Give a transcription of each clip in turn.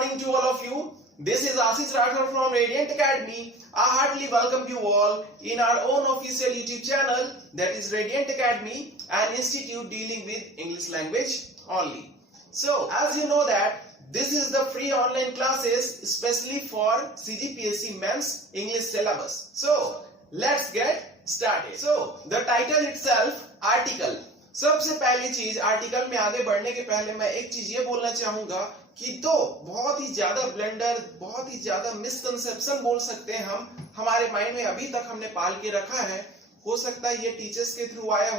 morning to all of you. This is Ashish Rathod from Radiant Academy. I heartily welcome you all in our own official YouTube channel, that is Radiant Academy, an institute dealing with English language only. So, as you know that this is the free online classes especially for CGPSC Men's English syllabus. So, let's get started. So, the title itself, article. सबसे पहली चीज, article में आगे बढ़ने के पहले मैं एक चीज ये बोलना चाहूंगा कि दो बहुत ही ज्यादा ब्लंडर, बहुत ही ज्यादा मिसकंसेप्शन बोल सकते हैं हम, हमारे माइंड में अभी तक हमने पाल के रखा है. हो सकता है ये टीचर्स के थ्रू आया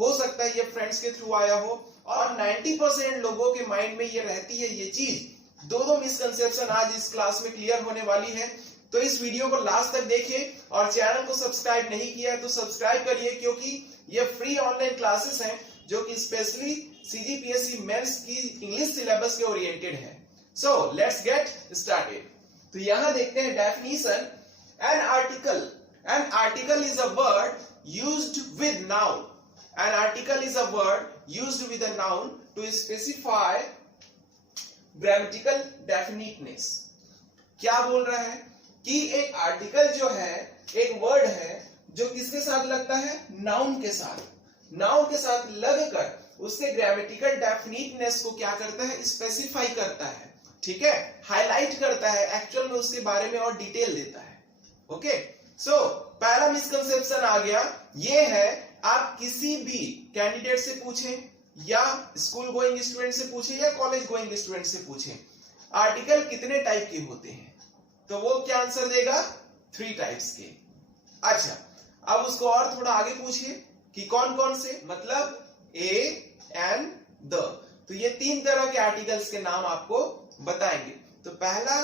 हो सकता है ये फ्रेंड्स के थ्रू आया हो, और 90% लोगों के माइंड में ये रहती है ये चीज. दो मिसकंसेप्शन आज इस क्लास में क्लियर होने वाली है. तो इस वीडियो को लास्ट तक देखिए, और चैनल को सब्सक्राइब नहीं किया है तो सब्सक्राइब करिए, क्योंकि ये फ्री ऑनलाइन क्लासेस हैं जो कि स्पेशली सीजीपीएससी मेंस की इंग्लिश सिलेबस के ओरिएंटेड है. So let's get started. तो यहां देखते हैं definition. An article is a word used with noun. An article is a word used with a noun to specify grammatical definiteness. क्या बोल रहा है कि एक आर्टिकल जो है एक वर्ड है जो किसके साथ लगता है, नाउन के साथ. नाउन के साथ लगकर उसके ग्रामेटिकल डेफिनिटनेस को क्या करता है, स्पेसिफाई करता है. ठीक है, हाईलाइट करता है, एक्चुअल में उसके बारे में और डिटेल देता है. ओके, सो पहला मिसकंसेप्शन आ गया. ये है, आप किसी भी कैंडिडेट से पूछें या स्कूल गोइंग स्टूडेंट से पूछें या कॉलेज गोइंग स्टूडेंट से पूछें, आर्टिकल कितने टाइप के होते हैं, तो वो क्या आंसर देगा, 3 टाइप्स के. अच्छा, अब उसको और थोड़ा आगे पूछिए कि कौन कौन से, मतलब ए, एन, द. तो ये 3 तरह के आर्टिकल्स के नाम आपको बताएंगे. तो पहला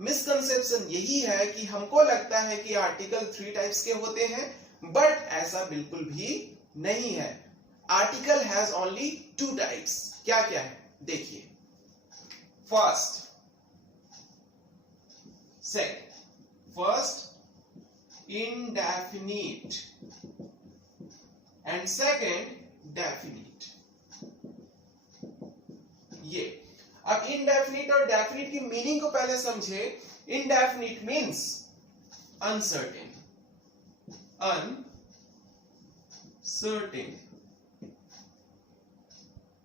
मिसकंसेप्शन यही है कि हमको लगता है कि आर्टिकल 3 टाइप्स के होते हैं, बट ऐसा बिल्कुल भी नहीं है. Article has only 2 types. क्या क्या है देखिए. First, indefinite and second definite. ये अब indefinite और definite की मीनिंग को पहले समझे. indefinite means uncertain,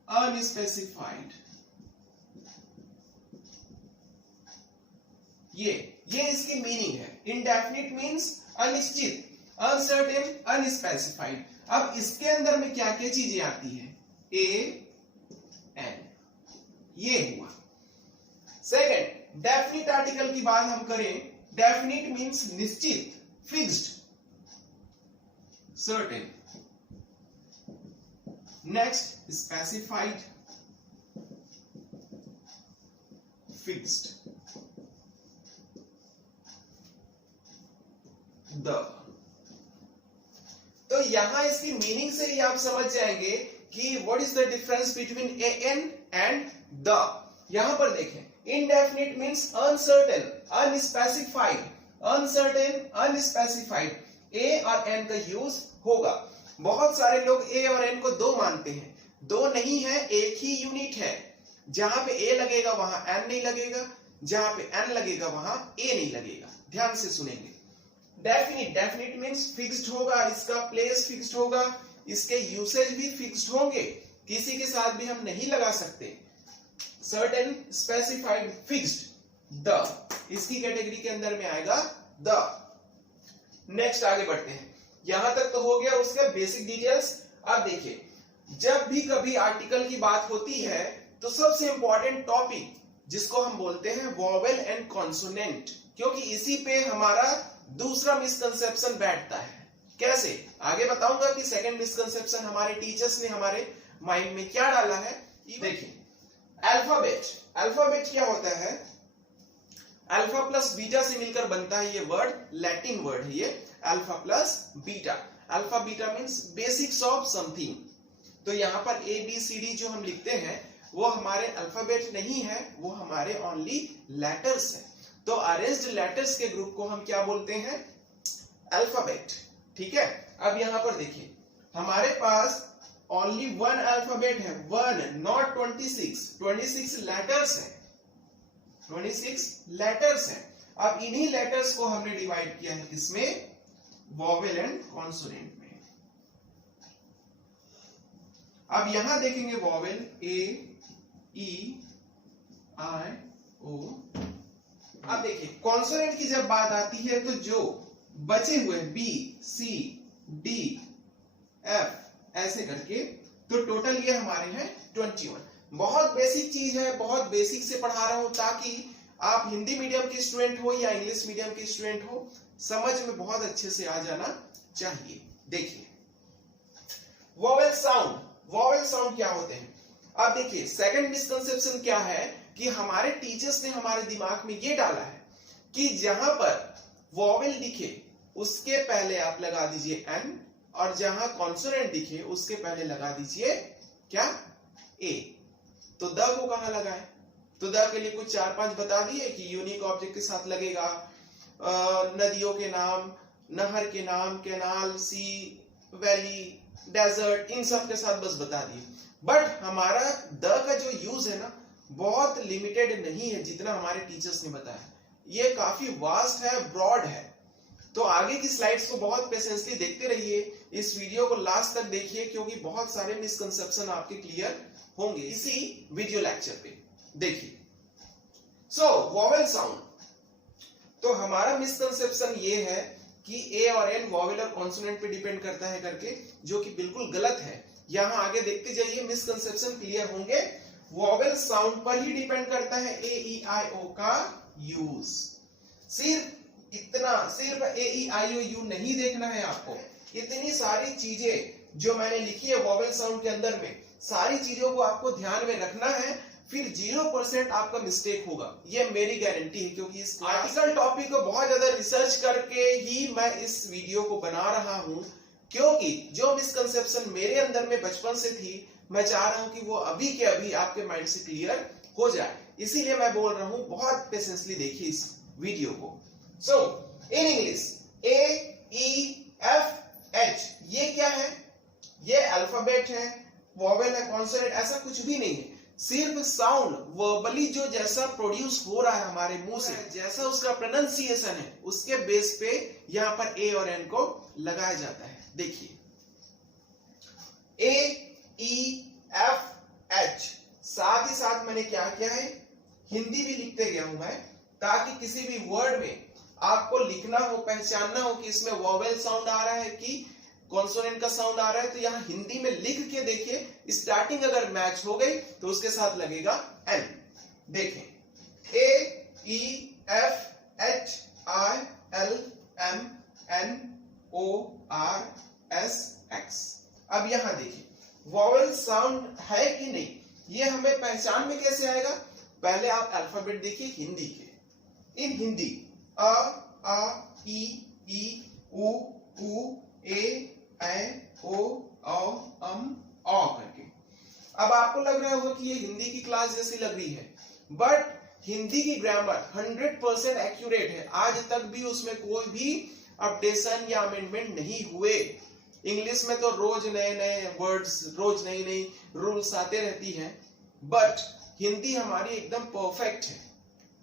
unspecified. ये इसकी मीनिंग है. indefinite means अनिश्चित, अनसर्टेन, अनस्पेसिफाइड. अब इसके अंदर में क्या क्या चीजें आती है, ए, एन, ये हुआ. सेकंड, डेफिनिट आर्टिकल की बात हम करें. डेफिनिट मींस निश्चित, fixed, certain. Next, specified, fixed. तो यहां इसकी मीनिंग से ही आप समझ जाएंगे कि what is the difference between a, an and the. यहां पर देखें, indefinite means uncertain, unspecified. A और एन का यूज होगा. बहुत सारे लोग ए और एन को 2 मानते हैं. 2 नहीं है, एक ही यूनिट है. जहां पे ए लगेगा वहां एन नहीं लगेगा, जहां पे एन लगेगा वहां ए नहीं लगेगा. ध्यान से सुनेंगे. डेफिनिट मींस फिक्स्ड होगा, इसका प्लेस फिक्स्ड होगा, इसके यूसेज भी फिक्स्ड होंगे, किसी के साथ भी हम नहीं लगा सकते. Certain, specified, fixed. द इसकी कैटेगरी के अंदर में आएगा द. नेक्स्ट आगे बढ़ते हैं. यहां तक तो हो गया उसका बेसिक डिटेल्स. अब देखिए, जब भी कभी आर्टिकल की बात होती है तो सबसे इंपॉर्टेंट टॉपिक जिसको हम बोलते हैं वोवेल एंड कॉन्सोनेंट, क्योंकि इसी पे हमारा दूसरा मिसकंसेप्शन बैठता है. कैसे, आगे बताऊंगा कि सेकंड मिसकंसेप्शन हमारे टीचर्स ने हमारे माइंड में क्या डाला है. देखिए, अल्फाबेट क्या होता है, अल्फा प्लस बीटा से मिलकर बनता है ये वर्ड. लैटिन वर्ड है ये, alpha plus beta. Alpha beta means basics of something. तो यहां पर ए बी सी डी जो हम लिखते हैं वो हमारे अल्फाबेट नहीं है, वो हमारे ओनली लेटर्स है. तो अरेंज्ड लेटर्स के ग्रुप को हम क्या बोलते हैं, अल्फाबेट. ठीक है, अब यहां पर देखिए, हमारे पास ओनली 1 अल्फाबेट है, 1 नॉट 26 लेटर्स है. 26 लेटर्स हैं। अब इन्हीं लेटर्स को हमने डिवाइड किया है किसमें? वॉवेल एंड कॉन्सोनेंट में। अब यहां देखेंगे वॉवेल ए, ई, आई, ओ। अब देखिए कॉन्सोनेंट की जब बात आती है तो जो बचे हुए बी, सी, डी, एफ ऐसे करके, तो टोटल ये हमारे हैं 21। बहुत बेसिक चीज है, बहुत बेसिक से पढ़ा रहा हूं ताकि आप हिंदी मीडियम के स्टूडेंट हो या इंग्लिश मीडियम के स्टूडेंट हो, समझ में बहुत अच्छे से आ जाना चाहिए। देखिए वॉवेल साउंड, वॉवेल साउंड क्या होते हैं? अब देखिए सेकंड मिसकंसेप्शन क्या है कि हमारे टीचर्स ने हमारे दिमाग में ये डाला है कि जहां पर वॉवेल दिखे उसके पहले आप लगा दीजिए एन, और जहां कॉन्सोनेंट दिखे उसके पहले लगा दीजिए क्या? ए। तो द को कहां लगाएं? तो द के लिए कुछ 4-5 बता दिए कि यूनिक ऑब्जेक्ट के साथ लगेगा, नदियों के नाम, नहर के नाम, कैनाल, सी, वैली, डेजर्ट, इन सब के साथ बस बता दिए। बट हमारा द का जो यूज है ना बहुत लिमिटेड नहीं है जितना हमारे टीचर्स ने बताया। ये काफी वास्ट है, ब्रॉड है। तो आगे की स्लाइड्स को बहुत पेशेंसली देखते रहिए, इस वीडियो को लास्ट तक देखिए क्योंकि बहुत सारे मिसकंसेप्शन आपके क्लियर होंगे इसी वीडियो लेक्चर पे। देखिए सो वॉवेल साउंड, तो हमारा मिसकंसेप्शन ये है कि ए और एन वॉवेल और कॉन्सोनेंट पे डिपेंड करता है करके, जो कि बिल्कुल गलत है। यहां आगे देखते जाइए मिसकंसेप्शन क्लियर होंगे। वॉवेल साउंड पर ही डिपेंड करता है ए, ई, आई, ओ का यूज। सिर्फ इतना, सिर्फ ए, ई, आई, ओ, यू नहीं देखना है आपको। इतनी सारी चीजें जो मैंने लिखी है वॉवेल साउंड के अंदर में, सारी चीजों को आपको ध्यान में रखना है, फिर 0% आपका मिस्टेक होगा, ये मेरी गारंटी है। क्योंकि इस आर्टिकल टॉपिक को बहुत ज्यादा रिसर्च करके ही मैं इस वीडियो को बना रहा हूं, क्योंकि जो मिसकंसेप्शन मेरे अंदर में बचपन से थी, मैं चाह रहा हूं कि वो अभी के अभी आपके माइंड से क्लियर हो जाए। इसीलिए मैं बोल रहा हूं बहुत पेशेंसली देखिए इस वीडियो को। So in English A, E, F, H ये क्या है? ये अल्फाबेट है, वॉवेल है, कॉन्सोनेंट ऐसा कुछ भी नहीं है। सिर्फ साउंड वर्बली जो जैसा प्रोड्यूस हो रहा है हमारे मुंह से, जैसा उसका प्रोनाउंसिएशन है, उसके बेस पे यहां पर ए और एन को लगाया जाता है। देखिए ए, ई, एफ, एच, साथ ही साथ मैंने क्या किया है, हिंदी भी लिखते गया हूं मैं, ताकि किसी भी वर्ड में आपको लिखना हो, पहचानना हो कि इसमें वॉवेल साउंड आ रहा है कि कॉन्सोनेंट का साउंड आ रहा है। तो यहां हिंदी में लिख के देखिए, स्टार्टिंग अगर मैच हो गई तो उसके साथ लगेगा एन। देखें A, E, F, H, I, L, M, N, O, R, S, X. अब यहां देखिए वॉवेल साउंड है कि नहीं, ये हमें पहचान में कैसे आएगा? पहले आप अल्फाबेट देखिए हिंदी के। इन हिंदी अ, आ, ई, उ, ए, ओ, औ करके। अब आपको लग रहा होगा कि ये हिंदी की क्लास जैसी लग रही है, बट हिंदी की ग्रामर 100% एक्यूरेट है। आज तक भी उसमें कोई भी अपडेशन या अमेंडमेंट नहीं हुए। इंग्लिश में तो रोज नए नए वर्ड्स, रोज नई नई रूल्स आते रहती हैं, बट हिंदी हमारी एकदम परफेक्ट है।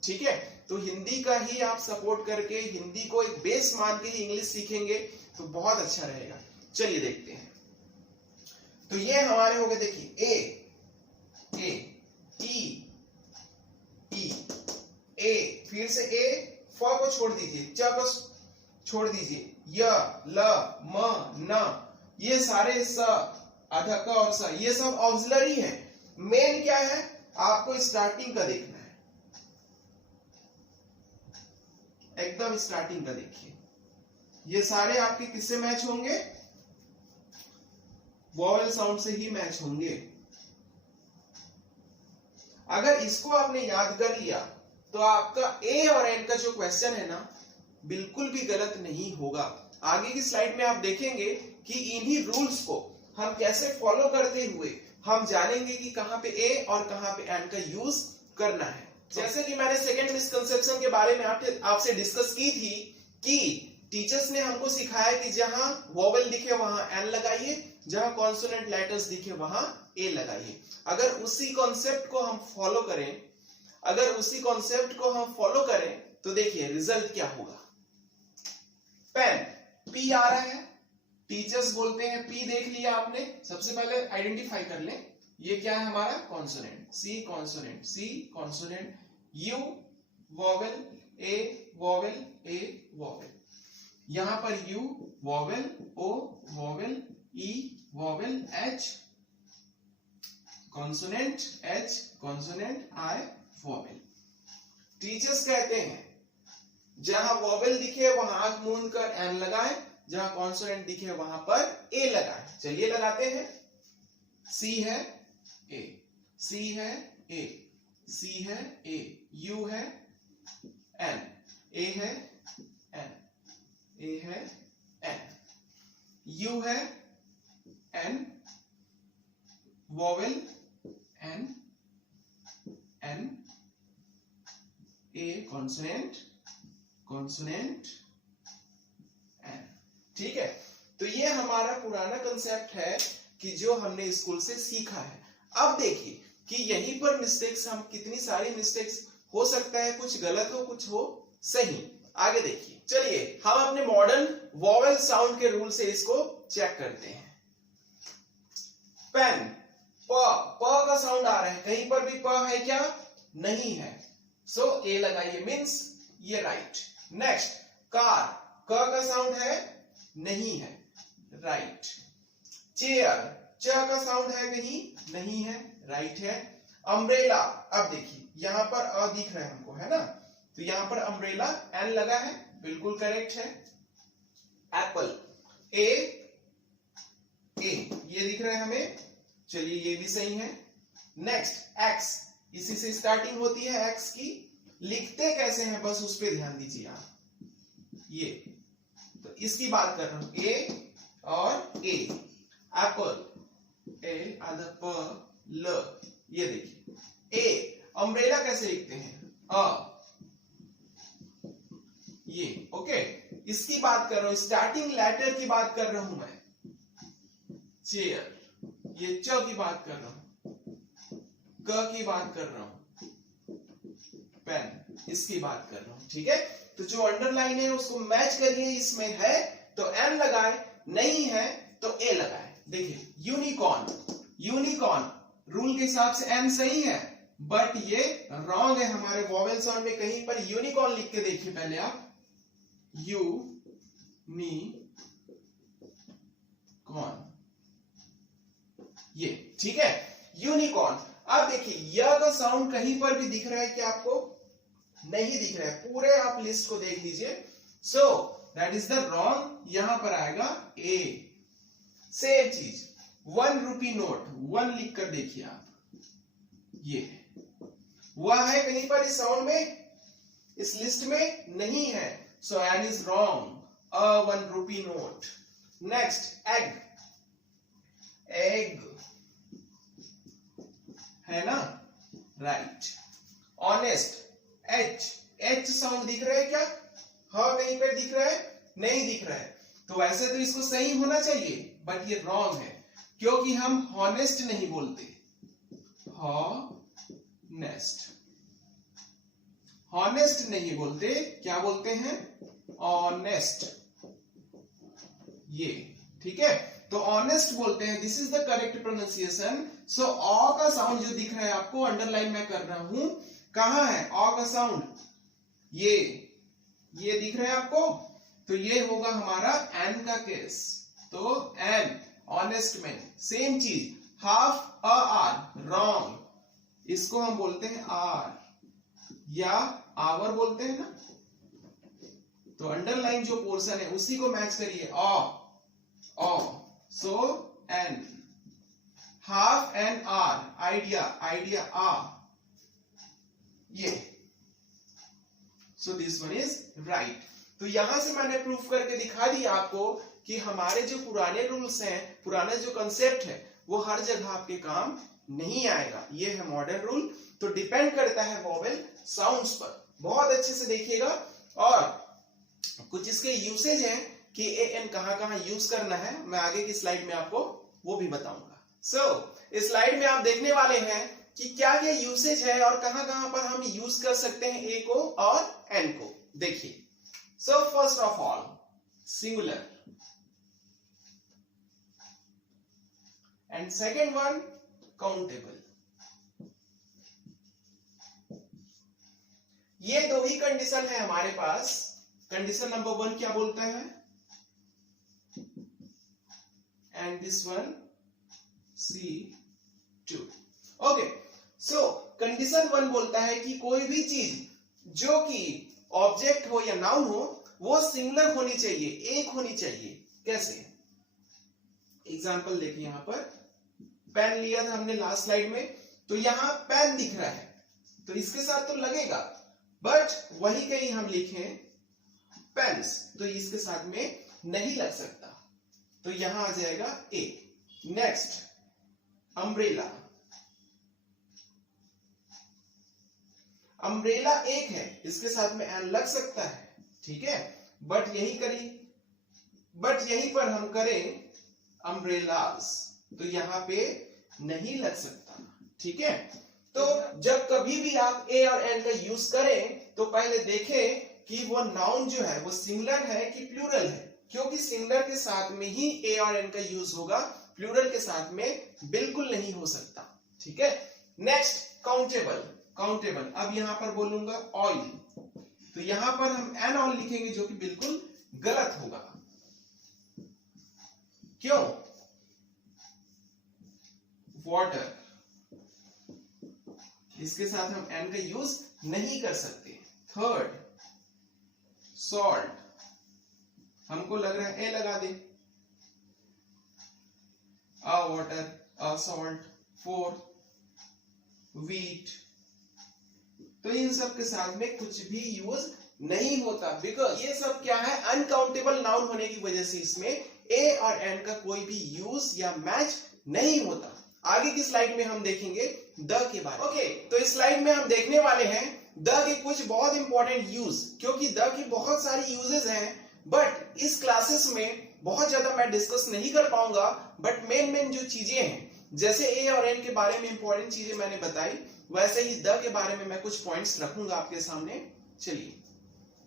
ठीक है, तो हिंदी का ही आप सपोर्ट करके, हिंदी को एक बेस मान के ही इंग्लिश सीखेंगे तो बहुत अच्छा रहेगा। चलिए देखते हैं। तो ये हमारे हो गए, देखिए ए, ई, ए, फिर से ए, फ को छोड़ दीजिए, च को छोड़ दीजिए, य, ल, म, न, ये सारे स, आधा क और स, ये सब ऑक्सिलरी है। मेन क्या है, आपको स्टार्टिंग का देखना है, एकदम स्टार्टिंग का देखिए। ये सारे आपके किससे मैच होंगे? वॉवेल साउंड से ही मैच होंगे। अगर इसको आपने याद कर लिया तो आपका ए और एन का जो क्वेश्चन है ना बिल्कुल भी गलत नहीं होगा। आगे की स्लाइड में आप देखेंगे कि इन्हीं रूल्स को हम कैसे फॉलो करते हुए हम जानेंगे कि कहां पे ए और कहां पे एन का यूज करना है। जैसे कि मैंने सेकंड मिसकंसेप्शन के बारे में आपसे डिस्कस की थी कि टीचर्स ने हमको सिखाया कि जहां वॉवेल दिखे वहां एन लगाइए, जहां कॉन्सोनेंट लेटर्स दिखे वहां ए लगाइए। अगर उसी कॉन्सेप्ट को हम फॉलो करें, अगर उसी कॉन्सेप्ट को हम फॉलो करें तो देखिए रिजल्ट क्या होगा। पेन, पी आ रहा है, टीचर्स बोलते हैं पी, देख लिया आपने। सबसे पहले आइडेंटिफाई कर लें, ये क्या है हमारा consonant, C consonant, C consonant, U vowel, A vowel, A vowel, यहां पर U vowel, O vowel, E vowel, H consonant, H consonant, I vowel. Teachers कहते हैं जहां वॉवेल दिखे वहां आंख मूंद कर एन लगाएं, जहां कॉन्सोनेंट दिखे वहां पर ए लगाएं। चलिए लगाते हैं। सी है ए, सी है ए, सी है ए, यू है एन, ए है एन, ए है एन, यू है एन, वॉवेल एन, एन, ए कॉन्सोनेंट, कॉन्सोनेंट एन। ठीक है, तो ये हमारा पुराना कंसेप्ट है कि जो हमने स्कूल से सीखा है। अब देखिए कि यहीं पर मिस्टेक्स, हम कितनी सारी मिस्टेक्स हो सकता है, कुछ गलत हो कुछ हो सही। आगे देखिए, चलिए हम अपने मॉडर्न वॉवेल साउंड के रूल से इसको चेक करते हैं। पेन, प का साउंड आ रहा है, कहीं पर भी प है क्या? नहीं है, सो ए लगाइए, मीन्स ये राइट। नेक्स्ट, कार, क का साउंड है, नहीं है, राइट। चेयर, च का साउंड है कहीं? नहीं है, राइट है। अम्ब्रेला, अब देखिए यहां पर अ दिख रहा है हमको, है ना, तो यहां पर अम्ब्रेला एन लगा है, बिल्कुल करेक्ट है। एप्पल, ए, ए ये दिख रहा है हमें, चलिए ये भी सही है। नेक्स्ट, एक्स, इसी से स्टार्टिंग होती है एक्स की, लिखते कैसे हैं बस उस पर ध्यान दीजिए आप। ये तो इसकी बात कर रहा हूं, ए और ए। एप्पल, ए आधा प ल, ये देखिए ए। अम्ब्रेला कैसे लिखते हैं? अ, ये ओके, इसकी बात कर रहा हूं, स्टार्टिंग लेटर की बात कर रहा हूं मैं। चेयर, ये च की बात कर रहा हूं, क की बात कर रहा हूं, पेन इसकी बात कर रहा हूं। ठीक है, तो जो अंडरलाइन है उसको मैच करिए, इसमें है तो एन लगाए, नहीं है तो ए लगाए। देखिए यूनिकॉर्न, यूनिकॉर्न रूल के हिसाब से एन सही है, बट ये रॉन्ग है हमारे वॉवेल साउंड में। कहीं पर यूनिकॉर्न लिख के देखिए पहले आप, यू नी कॉर्न, ये ठीक है, यूनिकॉर्न। अब देखिए य का साउंड कहीं पर भी दिख रहा है क्या आपको? नहीं दिख रहा है, पूरे आप लिस्ट को देख लीजिए। So that is the wrong, यहां पर आएगा ए। सेम चीज, 1 रुपी नोट, 1 लिख कर देखिए आप, ये वह है कहीं पर इस साउंड में, इस लिस्ट में नहीं है, so an is wrong, a 1 rupee note. Next, egg, egg है ना, right. Honest, H, H sound दिख रहा है क्या? हाँ कहीं पर दिख रहा है? नहीं दिख रहा है, तो वैसे तो इसको सही होना चाहिए, बट ये रॉन्ग है, क्योंकि हम हॉनेस्ट नहीं बोलते, हॉनेस्ट, हॉनेस्ट नहीं बोलते, क्या बोलते हैं? ऑनेस्ट, ये ठीक है, तो ऑनेस्ट बोलते हैं। This is the correct pronunciation. So ऑ का साउंड जो दिख रहा है आपको, अंडरलाइन मैं कर रहा हूं, कहां है ऑ का साउंड? ये दिख रहा है आपको, तो ये होगा हमारा एन का केस। तो एन, ऑनेस्ट मैन। सेम चीज, हाफ अ आर, रॉन्ग, इसको हम बोलते हैं आर या आवर बोलते हैं ना, तो अंडरलाइन जो पोर्शन है उसी को मैच करिए, ऑ, so an, half an hour, idea, idea आ, ये, so this one is right. तो यहां से मैंने प्रूफ करके दिखा दिया आपको कि हमारे जो पुराने रूल्स हैं, पुराना जो कंसेप्ट है, वो हर जगह आपके काम नहीं आएगा। ये है मॉडर्न रूल, तो डिपेंड करता है वोवेल साउंड्स पर। बहुत अच्छे से देखिएगा, और कुछ इसके यूसेज हैं कि ए एन कहां यूज करना है, मैं आगे की स्लाइड में आपको वो भी बताऊंगा। सो इस स्लाइड में आप देखने वाले हैं कि क्या क्या यूसेज है और कहां कहां पर हम यूज कर सकते हैं ए को और एन को। देखिए, so first of all singular and second one countable. ये दो ही कंडीशन है हमारे पास। कंडीशन नंबर 1 क्या बोलता है, and this one C2। Okay, so condition 1 बोलता है कि कोई भी चीज जो कि ऑब्जेक्ट हो या नाउन हो वो सिंगुलर होनी चाहिए, एक होनी चाहिए। कैसे? एग्जांपल देखिए, यहां पर पेन लिया था हमने लास्ट स्लाइड में, तो यहां पेन दिख रहा है तो इसके साथ तो लगेगा, बट वही कहीं हम लिखें पेन्स तो इसके साथ में नहीं लग सकता, तो यहां आ जाएगा ए। Next umbrella. अम्ब्रेला एक है, इसके साथ में एन लग सकता है, ठीक है, बट यहीं पर हम करें अम्ब्रेलास तो यहां पे नहीं लग सकता, ठीक है। तो जब कभी भी आप ए और एन का यूज करें तो पहले देखें कि वो नाउन जो है वो सिंगुलर है कि प्लूरल है, क्योंकि सिंगुलर के साथ में ही ए और एन का यूज होगा, प्लूरल के साथ में बिल्कुल नहीं हो सकता, ठीक है। Next countable. काउंटेबल, अब यहां पर बोलूंगा ऑयल, तो यहां पर हम एन ऑयल लिखेंगे जो कि बिल्कुल गलत होगा। क्यों? वाटर, इसके साथ हम एन का यूज नहीं कर सकते। थर्ड सॉल्ट, हमको लग रहा है ए लगा दे, a water, a salt. Fourth wheat, तो इन सब के साथ में कुछ भी यूज नहीं होता, बिकॉज ये सब क्या है, अनकाउंटेबल नाउन होने की वजह से इसमें ए और एन का कोई भी यूज या मैच नहीं होता। आगे की स्लाइड में हम देखेंगे द के बारे में। ओके, तो इस स्लाइड में हम देखने वाले हैं द के कुछ बहुत इंपॉर्टेंट यूज, क्योंकि द की बहुत सारी यूजेस हैं, बट इस क्लासेस में बहुत ज्यादा मैं डिस्कस नहीं कर पाऊंगा, बट मेन जो चीजें हैं, जैसे ए और एन के बारे में इंपॉर्टेंट चीजें मैंने बताई, वैसे ही द के बारे में मैं कुछ पॉइंट्स रखूंगा आपके सामने। चलिए,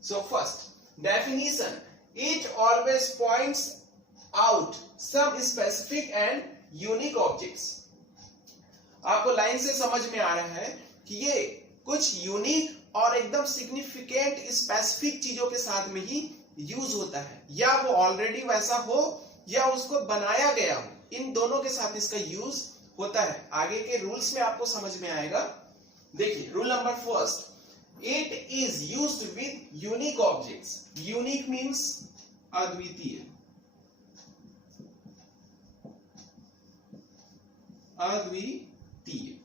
so first definition, it always points out some specific and unique objects. आपको लाइन से समझ में आ रहा है कि ये कुछ यूनिक और एकदम सिग्निफिकेंट स्पेसिफिक चीजों के साथ में ही यूज होता है, या वो ऑलरेडी वैसा हो या उसको बनाया गया हो, इन दोनों के साथ इसका यूज होता है। आगे के रूल्स में आपको समझ में आएगा। देखिए, rule number first, it is used with unique objects. Unique means अद्वितीय, अद्वितीय,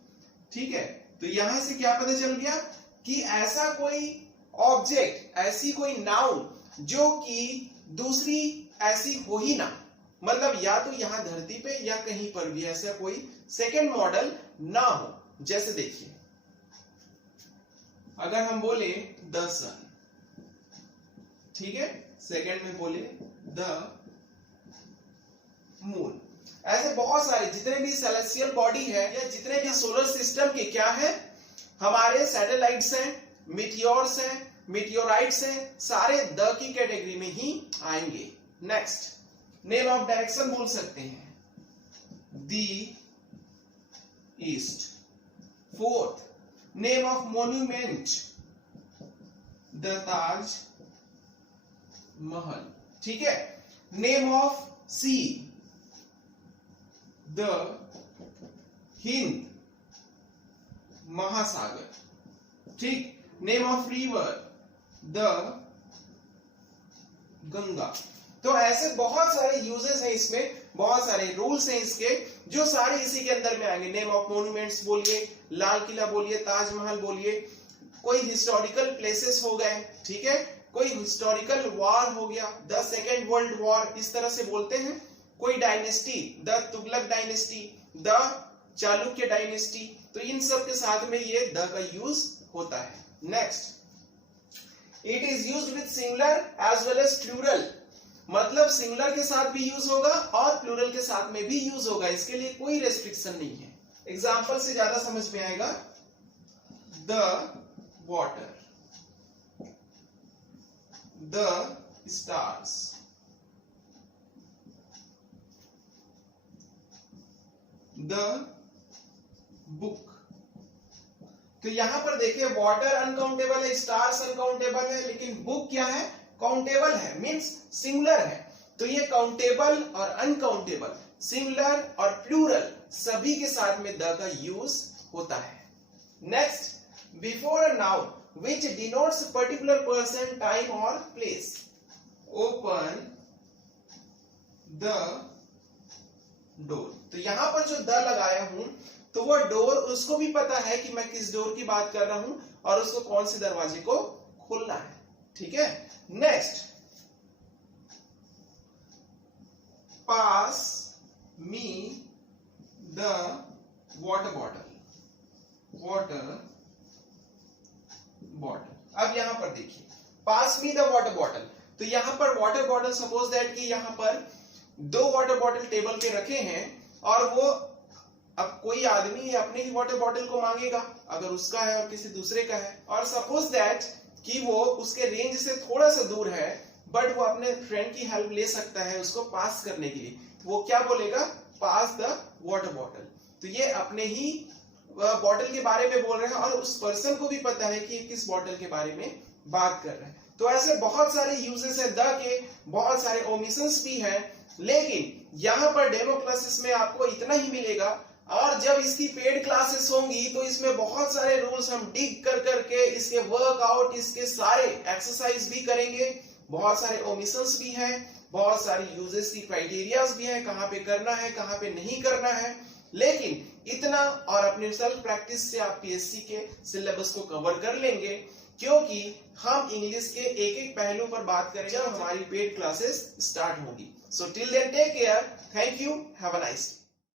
ठीक है। तो यहां से क्या पता चल गया कि ऐसा कोई ऑब्जेक्ट, ऐसी कोई नाउन जो कि दूसरी ऐसी हो ही ना, मतलब या तो यहां धरती पे या कहीं पर भी ऐसा कोई सेकंड मॉडल ना हो। जैसे देखिए, अगर हम बोले द सन, ठीक है, सेकंड में बोले द मून, ऐसे बहुत सारे जितने भी सेलेस्टियल बॉडी है या जितने भी सोलर सिस्टम के क्या है, हमारे सैटेलाइट्स हैं, मीटियोर्स हैं, मीटियोराइट्स हैं, सारे द की कैटेगरी में ही आएंगे। नेक्स्ट, नेम ऑफ डायरेक्शन बोल सकते हैं, the east. Fourth, name of monument, the Taj Mahal, ठीक है। Name of sea, the Hind महासागर, ठीक। Name of river, the Ganga. तो ऐसे बहुत सारे यूजेस हैं इसमें, बहुत सारे रूल्स हैं इसके, जो सारे इसी के अंदर में आएंगे। नेम ऑफ मॉन्यूमेंट्स बोलिए, लाल किला बोलिए, ताजमहल बोलिए, कोई हिस्टोरिकल प्लेसेस हो गए, ठीक है, कोई हिस्टोरिकल वॉर हो गया, द सेकेंड वर्ल्ड वॉर, इस तरह से बोलते हैं। कोई dynasty, the Tughlaq dynasty, the Chalukya dynasty, तो इन सब के साथ में ये द का यूज होता है। Next, it is used with singular as well as plural, मतलब सिंगुलर के साथ भी यूज होगा और प्लूरल के साथ में भी यूज होगा, इसके लिए कोई रेस्ट्रिक्शन नहीं है। एग्जाम्पल से ज्यादा समझ में आएगा। The water, the stars, the book. तो यहां पर देखिए वाटर अनकाउंटेबल है, स्टार्स अनकाउंटेबल है, लेकिन बुक क्या है? काउंटेबल है, मींस सिंगुलर है। तो ये काउंटेबल और अनकाउंटेबल, सिंगुलर और प्लूरल सभी के साथ में द का यूज होता है। Next, before a noun which denotes particular person, time or place. Open the door. तो यहां पर जो द लगाया हूं तो वो डोर, उसको भी पता है कि मैं किस डोर की बात कर रहा हूं और उसको कौन से दरवाजे को खोलना है। ठीक है। Next, pass me the water bottle, water bottle. अब यहां पर देखिए, पास मी द वाटर बॉटल, तो यहां पर वाटर बॉटल, सपोज दैट कि यहां पर 2 वाटर बॉटल टेबल पे रखे हैं और वो, अब कोई आदमी अपने ही वाटर बॉटल को मांगेगा अगर उसका है और किसी दूसरे का है, और सपोज दैट कि वो उसके रेंज से थोड़ा सा दूर है बट वो अपने फ्रेंड की हेल्प ले सकता है उसको पास करने के लिए, तो वो क्या बोलेगा? पास द वाटर बॉटल। तो ये अपने ही बॉटल के बारे में बोल रहे हैं और उस पर्सन को भी पता है कि किस बॉटल के बारे में बात कर रहे हैं। तो ऐसे बहुत सारे यूजेस है द के, बहुत सारे ओमिशंस भी हैं, लेकिन यहां पर डेमो क्लासेस में आपको इतना ही मिलेगा। और जब इसकी पेड क्लासेस होंगी तो इसमें बहुत सारे रूल्स हम डिग कर करके इसके वर्कआउट, इसके सारे एक्सरसाइज भी करेंगे, बहुत सारे ओमिशंस भी हैं, बहुत सारी यूजेस की क्राइटेरियाज भी हैं, कहां पे करना है कहां पे नहीं करना है। लेकिन इतना और अपने सेल्फ प्रैक्टिस से आप पीएससी के सिलेबस को कवर कर लेंगे, क्योंकि हम इंग्लिश के एक एक पहलू पर बात करेंगे जब हमारी पेड क्लासेस स्टार्ट होगी। So till then take care, thank you, have a nice day.